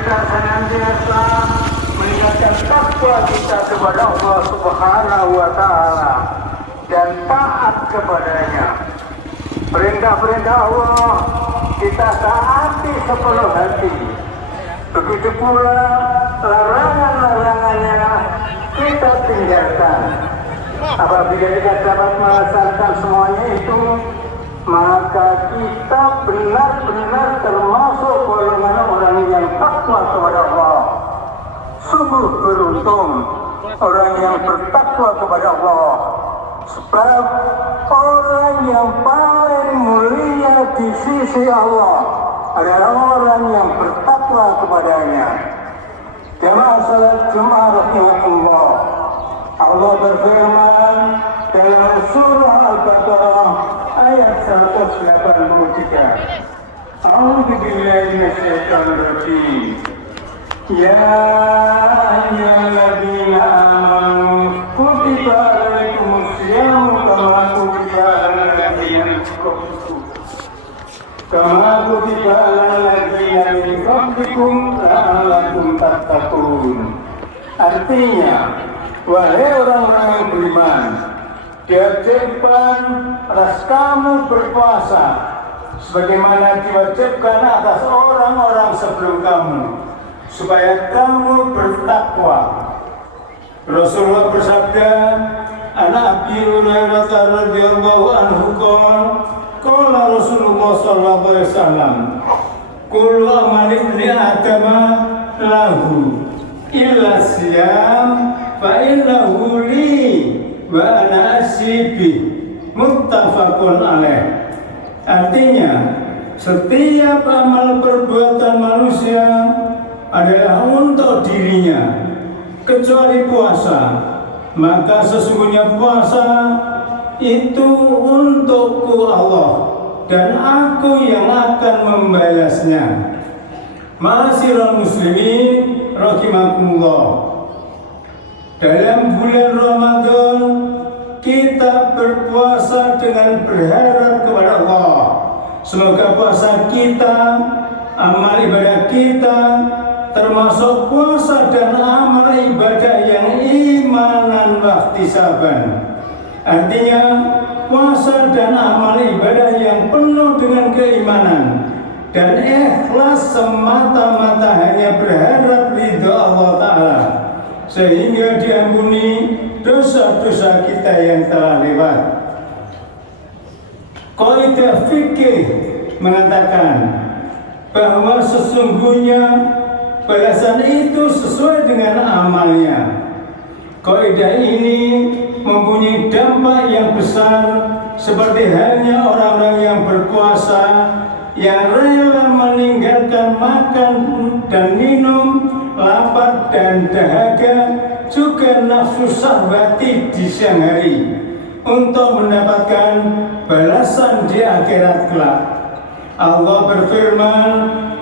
kita senantiasa meningkatkan takwa kita kepada Allah Subhanahu wa Ta'ala dan taat kepadanya. Perintah-perintah Allah kita taati sepenuh hati. Begitu pula larangan-larangannya kita tinggalkan. Apabila kita dapat melaksanakan semuanya itu, maka kita benar-benar termasuk golongan orang yang takwa kepada Allah. Sungguh beruntung orang yang bertakwa kepada Allah, sebab orang yang paling mulia di sisi Allah adalah orang yang bertakwa kepadanya. Jamaah salat Jumat rahimahullah, Allah berfirman dalam surah Al-Baqarah ayat 183. A'udzu billahi minasyaitonir rajim. Ya ayyuhalladzina amanu kutiba alaikumus syamu kama kutiba alal ladzina min qablikum la'allakum tattaqun. Artinya, wahai orang-orang yang beriman, diwajibkan atas kamu berpuasa sebagaimana diwajibkan atas orang-orang sebelum kamu, supaya kamu bertakwa. Rasulullah bersabda, "An Abi Hurairah radhiyallahu anhu qala Rasulullah sallallahu alaihi wasallam, kullu amali ibni Adam lahu illa siyam fa innahu li wa ana asibi." Muttafaqun alaih. Artinya, setiap amal perbuatan manusia adalah untuk dirinya kecuali puasa, maka sesungguhnya puasa itu untukku Allah dan aku yang akan membalasnya. Ma'asyiral muslimin rahimakumullah, dalam bulan Ramadan kita berpuasa dengan berharap kepada Allah. Semoga puasa kita, amal ibadah kita, termasuk puasa dan amal ibadah yang imanan wa ihtisaban. Artinya puasa dan amal ibadah yang penuh dengan keimanan dan ikhlas semata-mata hanya berharap ridho Allah Ta'ala, sehingga diampuni dosa-dosa kita yang telah lewat. Kaidah fikih mengatakan bahwa sesungguhnya balasan itu sesuai dengan amalnya. Kaidah ini mempunyai dampak yang besar, seperti halnya orang-orang yang berpuasa yang rela meninggalkan makan dan minum, lapar dan dahaga, juga nafsu syahwati di siang hari untuk mendapatkan balasan di akhirat kelak. Allah berfirman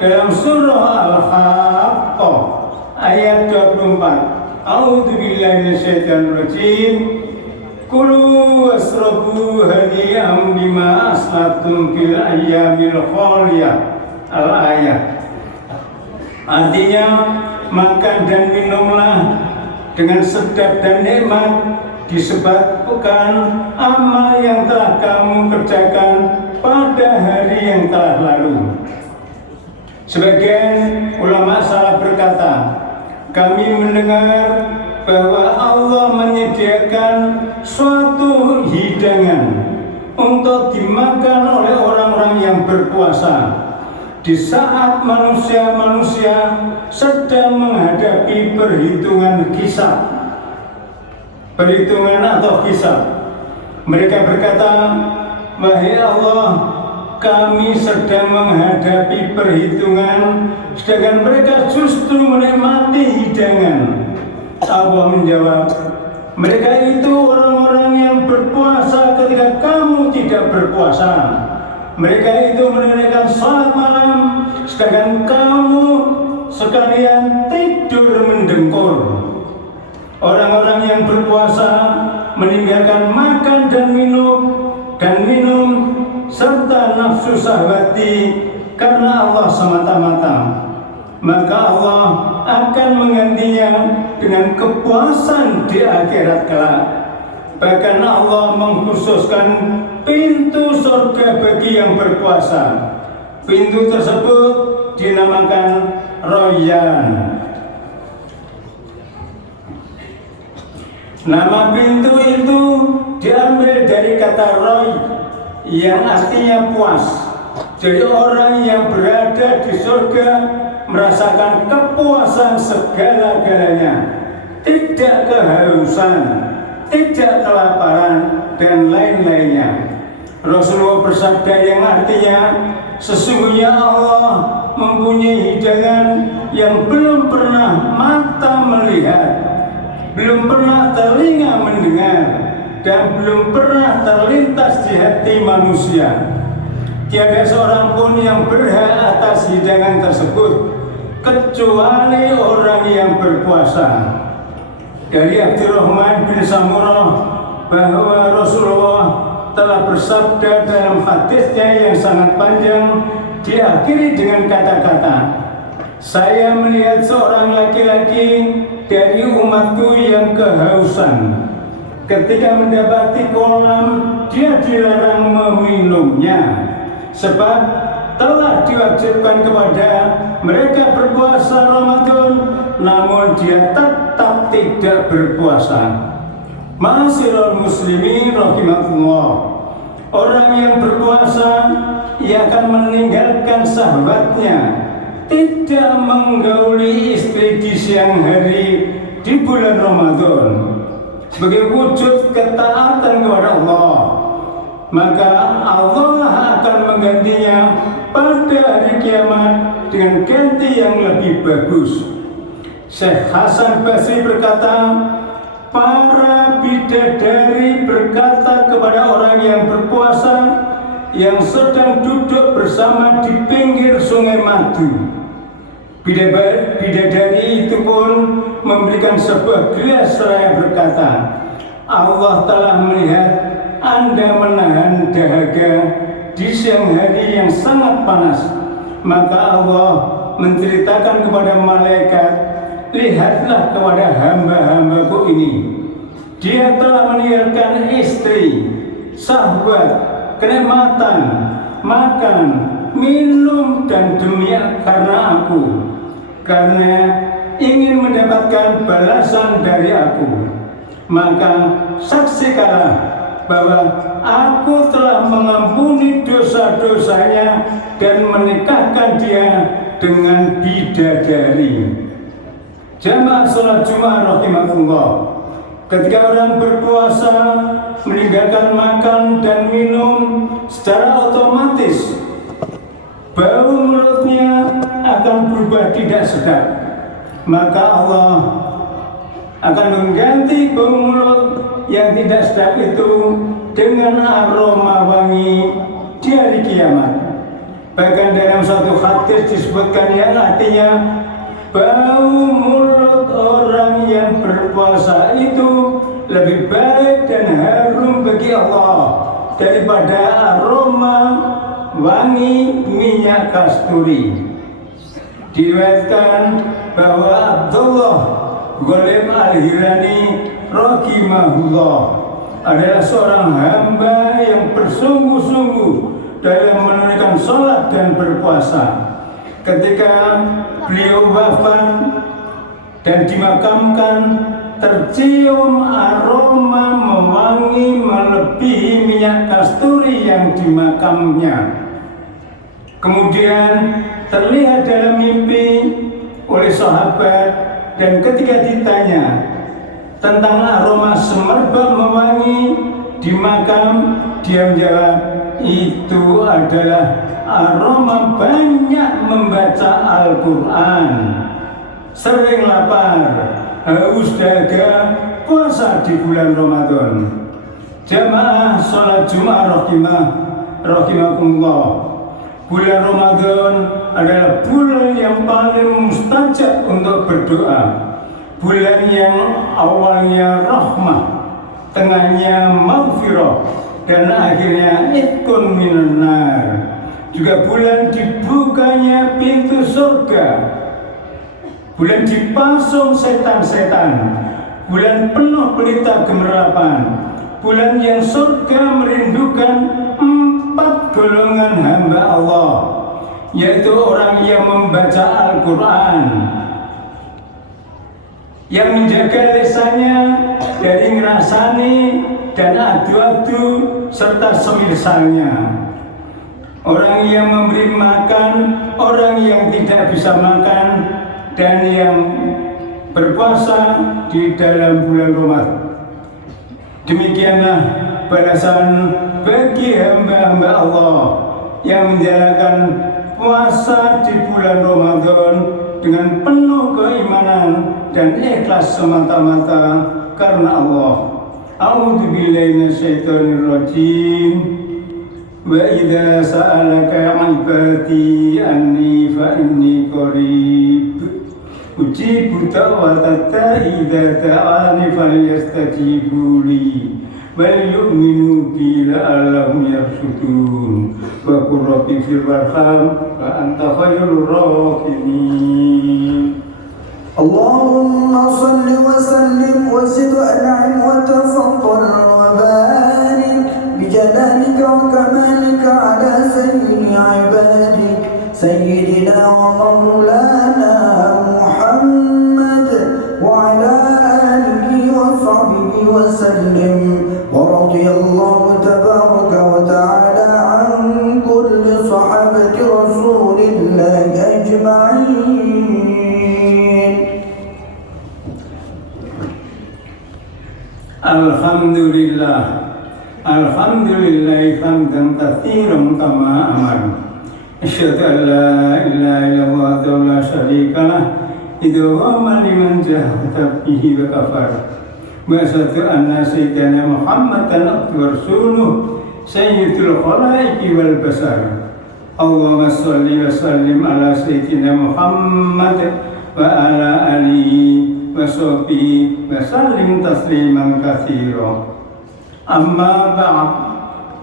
dalam surah Al-Haqqah ayat 24. A'udzu billahi minasyaitonir rajim. Kulu wasrabu hani'an bima aslaftum fil ayyamil khaliyah. Al-ayat. Artinya, makan dan minumlah dengan sedap dan nikmat disebabkan amal yang telah kamu kerjakan pada hari yang telah lalu. Sebagian ulama salaf berkata, kami mendengar bahwa Allah menyediakan suatu hidangan untuk dimakan oleh orang-orang yang berpuasa di saat manusia-manusia sedang menghadapi perhitungan atau hisab. Mereka berkata, wahai Allah, kami sedang menghadapi perhitungan, sedangkan mereka justru menikmati hidangan. Allah menjawab, mereka itu orang-orang yang berpuasa ketika kamu tidak berpuasa. Mereka itu menunaikan salat malam, sedangkan kamu sekalian tidur mendengkur. Orang-orang yang berpuasa meninggalkan makan dan minum serta nafsu syahwati karena Allah semata-mata. maka Allah akan menggantinya dengan kepuasan di akhirat kelak. Bahkan Allah mengkhususkan pintu surga bagi yang berpuasa. Pintu tersebut dinamakan Royan. Nama pintu itu diambil dari kata roy yang artinya puas. Jadi orang yang berada di surga merasakan kepuasan segala-galanya, tidak kehausan, tidak kelaparan, dan lain-lainnya. Rasulullah bersabda yang artinya, sesungguhnya Allah mempunyai hidangan yang belum pernah mata melihat, belum pernah telinga mendengar, dan belum pernah terlintas di hati manusia. Tiada seorang pun yang berhak atas hidangan tersebut kecuali orang yang berpuasa. Dari Abdurrahman bin Samurah bahwa Rasulullah telah bersabda dalam hadisnya yang sangat panjang, diakhiri dengan kata-kata, saya melihat seorang laki-laki dari umatku yang kehausan. Ketika mendapati kolam, dia dilarang meminumnya, sebab telah diwajibkan kepada mereka berpuasa Ramadan, namun dia tetap tidak berpuasa. Ma'asyiral muslimin rahimakumullah, orang yang berpuasa ia akan meninggalkan sahabatnya, tidak menggauli istri di siang hari di bulan Ramadan sebagai wujud ketaatan kepada Allah. Maka Allah akan menggantinya pada hari kiamat dengan ganti yang lebih bagus. Syekh Hasan Basri berkata, para bidadari berkata kepada orang yang berpuasa yang sedang duduk bersama di pinggir sungai madu. Bidadari itu pun memberikan sebuah gelas seraya berkata, Allah telah melihat Anda menahan dahaga di siang hari yang sangat panas. Maka Allah menceritakan kepada malaikat, lihatlah kepada hamba-hambaku ini, dia telah meninggalkan istri, sahabat, kenikmatan, makan, minum, dan demi karena aku, karena ingin mendapatkan balasan dari aku. Maka saksikanlah bahwa aku telah mengampuni dosa-dosanya dan menikahkan dia dengan bidadari. Jamaah sholat Jumat rahimakumullah, ketika orang berpuasa meninggalkan makan dan minum, secara otomatis bau mulutnya akan berubah tidak sedap. Maka Allah akan mengganti bau mulut yang tidak sedap itu dengan aroma wangi di hari kiamat. Bahkan dalam suatu hadis disebutkan yang artinya, bau mulut orang yang berpuasa itu lebih baik dan harum bagi Allah daripada aroma wangi minyak kasturi. Diriwayatkan bahwa Abdullah Ghalib Al-Hirani rahimahullah adalah seorang hamba yang bersungguh-sungguh dalam menunaikan sholat dan berpuasa. Ketika beliau wafat dan dimakamkan, tercium aroma mewangi melebihi minyak kasturi yang di makamnya. Kemudian terlihat dalam mimpi oleh sahabat, dan ketika ditanya tentang aroma semerbak mewangi di makam, dia menjawab, itu adalah aroma banyak membaca Al-Quran, sering lapar, haus dahaga, puasa di bulan Ramadan. Jamaah sholat Jumat rahimakumullah, bulan Ramadan adalah bulan yang paling mustajab untuk berdoa. Bulan yang awalnya rahmah, tengahnya maghfirah, dan akhirnya itkun minan nar. Juga bulan dibukanya pintu surga, bulan dipasung setan-setan, bulan penuh pelita gemerlapan, bulan yang surga merindukan 4 golongan hamba Allah, yaitu orang yang membaca Al-Quran, yang menjaga lisannya dari ngerasani dan adu-adu serta semirsalnya, orang yang memberi makan orang yang tidak bisa makan, dan yang berpuasa di dalam bulan Ramadan. Demikianlah balasan bagi hamba-hamba Allah yang menjalankan puasa di bulan Ramadan dengan penuh keimanan dan ikhlas semata-mata karena Allah. A'udzubillahi minasyaitonir rajim. Wa idza sa'alaka 'ibadi anni fa inni qarib ujibu da'wata da'i idza da'ani falyastajibu li wal yu'minu bi la'allahum yarshudun. Wa qur rabbi fir warham wa anta khairur rahimin. Allahumma salli wa sallim wa zid wa an'im wa tafaddal wa barik bi jalalika wa kamalika ala sayyidi ibadik sayyidina wa maulana Muhammad wa ala alihi wa sahbihi wa sallim. Wa radiyallahu tabaraka wa ta'ala an kulli sahabati rasulillahi ajma'in. Alhamdulillah, alhamdulillah hamdan katsiran kama amar. Asyhadu an la ilaha illallah wa la syarika lah, idzaman liman jahada bihi wa kafar. Wa asyhadu anna sayyidina Muhammadan abduhu wa rasuluh sayyidul khalaiqi wal basar. Allahumma shalli wa sallim ala sayyidina Muhammad wa ala alihi wa sahbihi wa sallim tasliman katsira. Amma ba'd,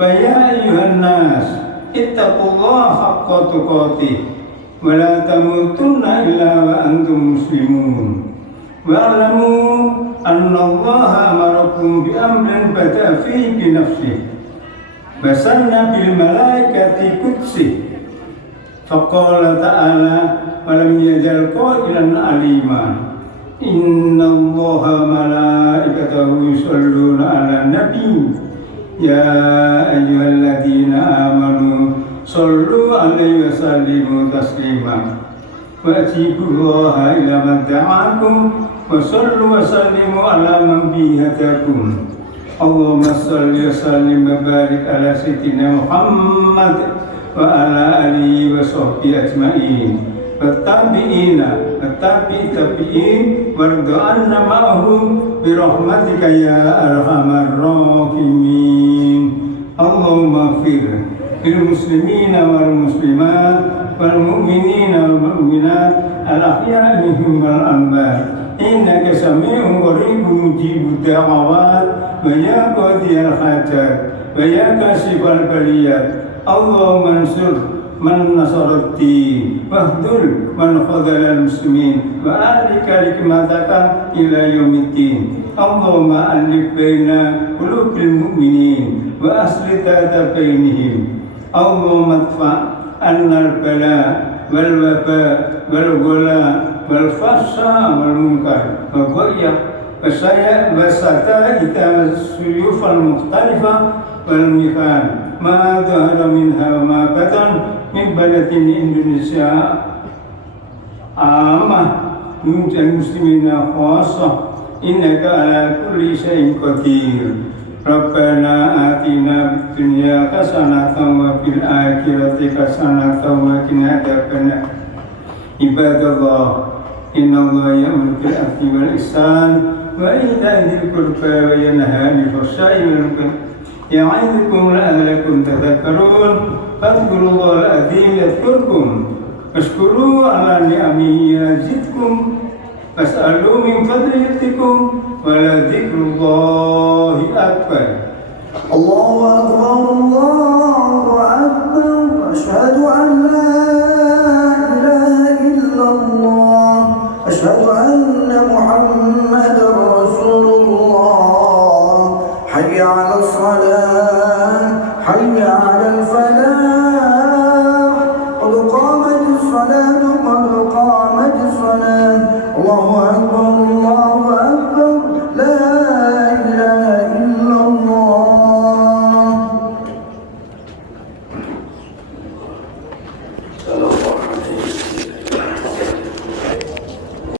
fa ya ayyuhan nas ittaqullaha haqqa tuqatih wa la tamutunna illa wa antum muslimun. Wa'lamu anna Allaha amarakum bi amrin bada'a fihi bi nafsihi wa sanna bil malaikati qudsi. Faqala ta'ala wa lam yajal qailan alima. Inna Allaha malaikatahu yusalluna ala nabi ya ayyuhalladzina amanu sallu alaihi wa sallimu taslima. Wa ajibullaha ila man da'akum wa sallu wa sallimu ala man bihadakum. Allahumma salli wa sallim wa barik ala sayyidina Muhammad wa ala alihi wa sahbihi ajma'in. Wattabi'ina wattabi'in wardu'anna ma'ahum birahmatika ya arhamar rahimin. Allahumma fir lil muslimina wal muslimat wal mu'minina wal mu'minat al ahya'i minhum wal amwat innaka sami'un qaribun mujibud da'awat wa ya qadiyal hajat wa ya kashifal baliyat. Allahumma ansur man nasaraddin wahdul man khadhalal muslimin wa alika hikmataka ila yaumiddin. Allahumma alif baina qulubil mu'minin wa aslih dhata bainihim. Allahumma adfa annal bala wal waba wal ghala wal fahsya wal munkar wa ghayya wa saya wa sata ita suyufal mukhtalifa wal mihan ma dhahara minha ma batan min balatin Indonesia amah dan muslimina khasah. Innaka ala kulli syai'in qadir. Rabbana atina fid dunya hasanatan wa fil akhirati hasanatan wa qina adzabannar. Ibadallah, innallaha ya'muru bil 'adli wal ihsan wa ita'i dzil qurba wa yanha 'anil fahsya'i wal munkar ya'idukum la'allakum tadhakkarun. Fadhkurullahal adzim yadhkurkum washkuru ala ni'amihi yazidkum was'alu min fadlihatikum wa la dzikrullahi akbar. Allahu akbar, Allahu akbar. Asyhadu an la ilaha illallah. أشهد أن محمدا رسول الله حي على الصلاة حي على الفلاح قد قامت الصلاة قد قامت الصلاة الله أكبر